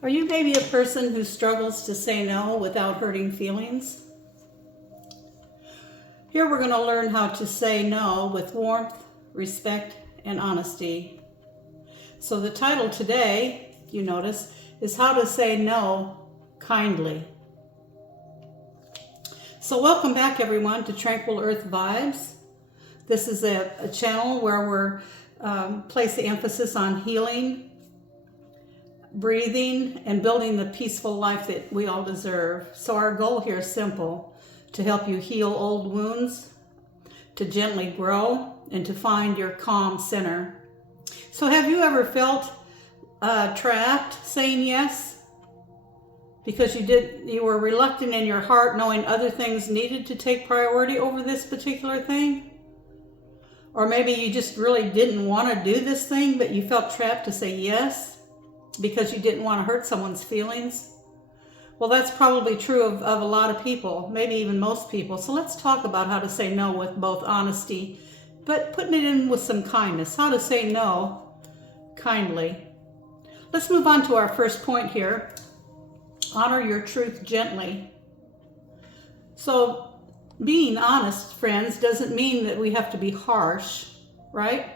Are you maybe a person who struggles to say no without hurting feelings? Here we're going to learn how to say no with warmth, respect, and honesty. So the title today, you notice, is How to Say No Kindly. So welcome back everyone to Tranquil Earth Vibes. This is a channel where we're place the emphasis on healing, breathing, and building the peaceful life that we all deserve. So our goal here is simple: to help you heal old wounds, to gently grow, and to find your calm center. So have you ever felt trapped saying yes? Because you were reluctant in your heart, knowing other things needed to take priority over this particular thing? Or maybe you just really didn't want to do this thing, but you felt trapped to say yes because you didn't want to hurt someone's feelings. Well, that's probably true of a lot of people, maybe even most people. So let's talk about how to say no with both honesty, but putting it in with some kindness. How to say no kindly. Let's move on to our first point here. Honor your truth gently. So being honest, friends, doesn't mean that we have to be harsh, right?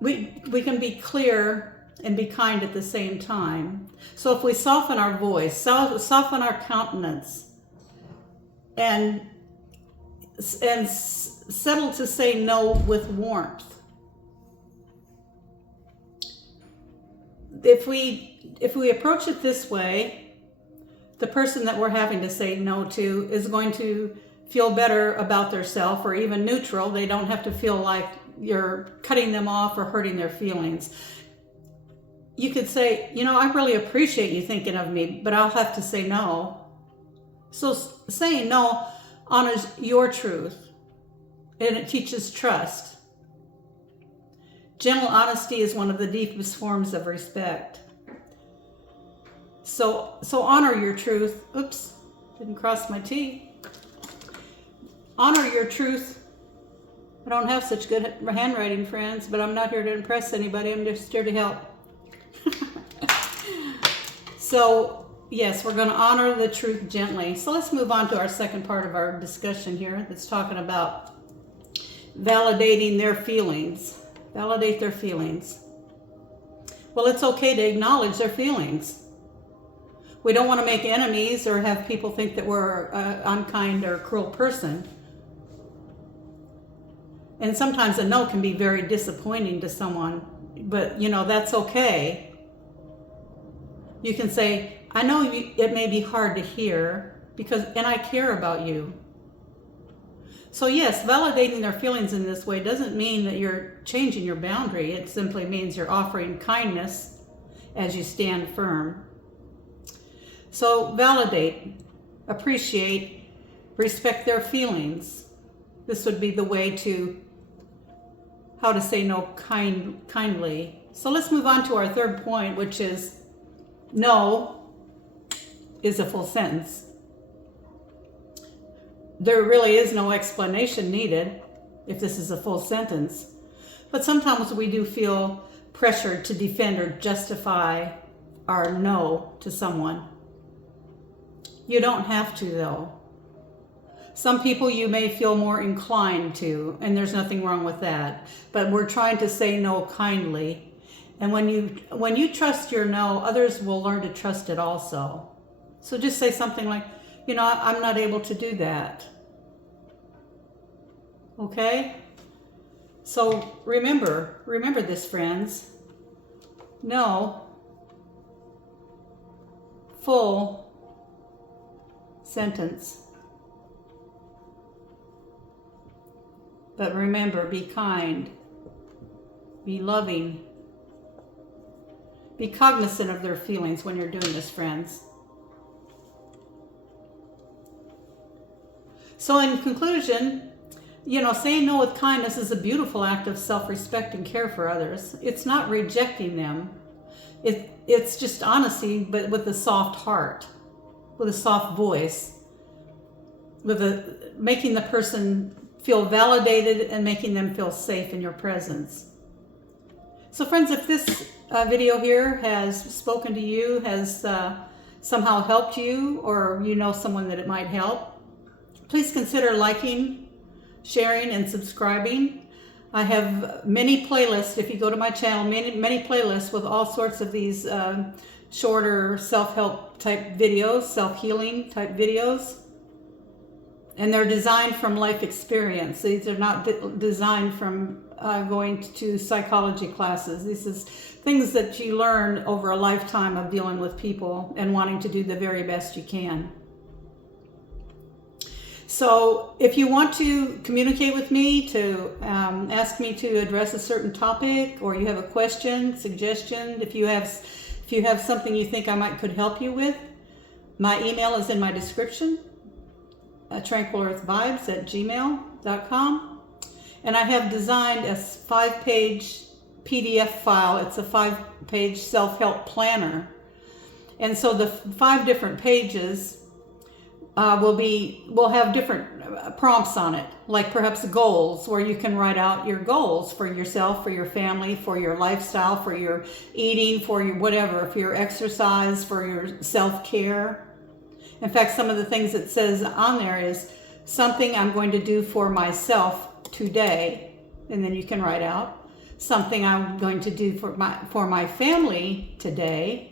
We can be clear and be kind at the same time. So if we soften our voice, soften our countenance, and settle to say no with warmth. If we approach it this way, the person that we're having to say no to is going to feel better about themselves, or even neutral. They don't have to feel like you're cutting them off or hurting their feelings. You could say, I really appreciate you thinking of me, but I'll have to say no. So saying no honors your truth, and it teaches trust. Gentle honesty is one of the deepest forms of respect. So honor your truth. Oops, didn't cross my T. Honor your truth. I don't have such good handwriting, friends, but I'm not here to impress anybody. I'm just here to help. So, yes, we're going to honor the truth gently. So let's move on to our second part of our discussion here that's talking about validating their feelings. Validate their feelings. Well, it's okay to acknowledge their feelings. We don't want to make enemies or have people think that we're an unkind or cruel person. And sometimes a no can be very disappointing to someone, but that's okay. You can say, I know it may be hard to hear, and I care about you. So yes, validating their feelings in this way doesn't mean that you're changing your boundary. It simply means you're offering kindness as you stand firm. So validate, appreciate, respect their feelings. This would be the way to how to say no kindly. So let's move on to our third point, which is no is a full sentence. There really is no explanation needed if this is a full sentence. But sometimes we do feel pressured to defend or justify our no to someone. You don't have to, though. Some people you may feel more inclined to, and there's nothing wrong with that. But we're trying to say no kindly. And when you trust your no, others will learn to trust it also. So just say something like, I'm not able to do that. Okay? So remember this, friends. No, full sentence. But remember, be kind, be loving, be cognizant of their feelings when you're doing this, friends. So in conclusion, saying no with kindness is a beautiful act of self-respect and care for others. It's not rejecting them. It's just honesty, but with a soft heart, with a soft voice, making the person feel validated and making them feel safe in your presence. So friends, if this video here has spoken to you, has somehow helped you, or you know someone that it might help, please consider liking, sharing, and subscribing. I have many playlists. If you go to my channel, many playlists with all sorts of these shorter self-help type videos, self-healing type videos. And they're designed from life experience. These are not designed from going to psychology classes. This is things that you learn over a lifetime of dealing with people and wanting to do the very best you can. So if you want to communicate with me, to ask me to address a certain topic, or you have a question, suggestion, if you have something you think I could help you with, my email is in my description. TranquilEarthVibes@gmail.com, and I have designed a 5-page PDF file. It's a 5-page self-help planner, and so the 5 different pages will have different prompts on it, like perhaps goals, where you can write out your goals for yourself, for your family, for your lifestyle, for your eating, for your whatever, for your exercise, for your self-care. In fact, some of the things it says on there is something I'm going to do for myself today, and then you can write out something I'm going to do for my family today.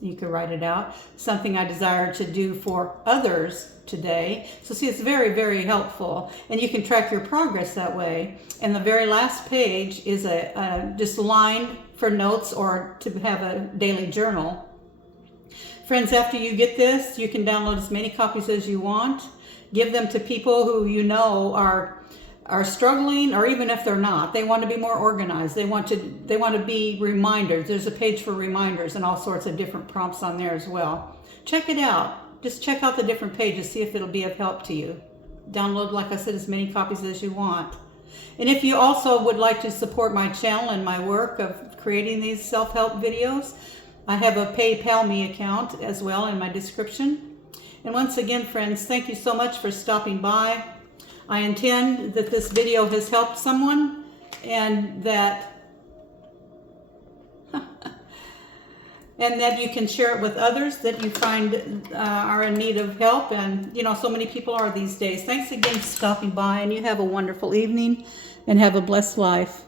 You can write it out. Something I desire to do for others today. So see, it's very, very helpful, and you can track your progress that way. And the very last page is just a line for notes or to have a daily journal. Friends, after you get this, you can download as many copies as you want. Give them to people who you know are struggling, or even if they're not, they want to be more organized. They want to be reminders. There's a page for reminders and all sorts of different prompts on there as well. Check it out. Just check out the different pages, see if it'll be of help to you. Download, like I said, as many copies as you want. And if you also would like to support my channel and my work of creating these self-help videos, I have a PayPal me account as well in my description. And once again, friends, thank you so much for stopping by. I intend that this video has helped someone, and that you can share it with others that you find are in need of help. And you know, so many people are these days. Thanks again for stopping by, and you have a wonderful evening and have a blessed life.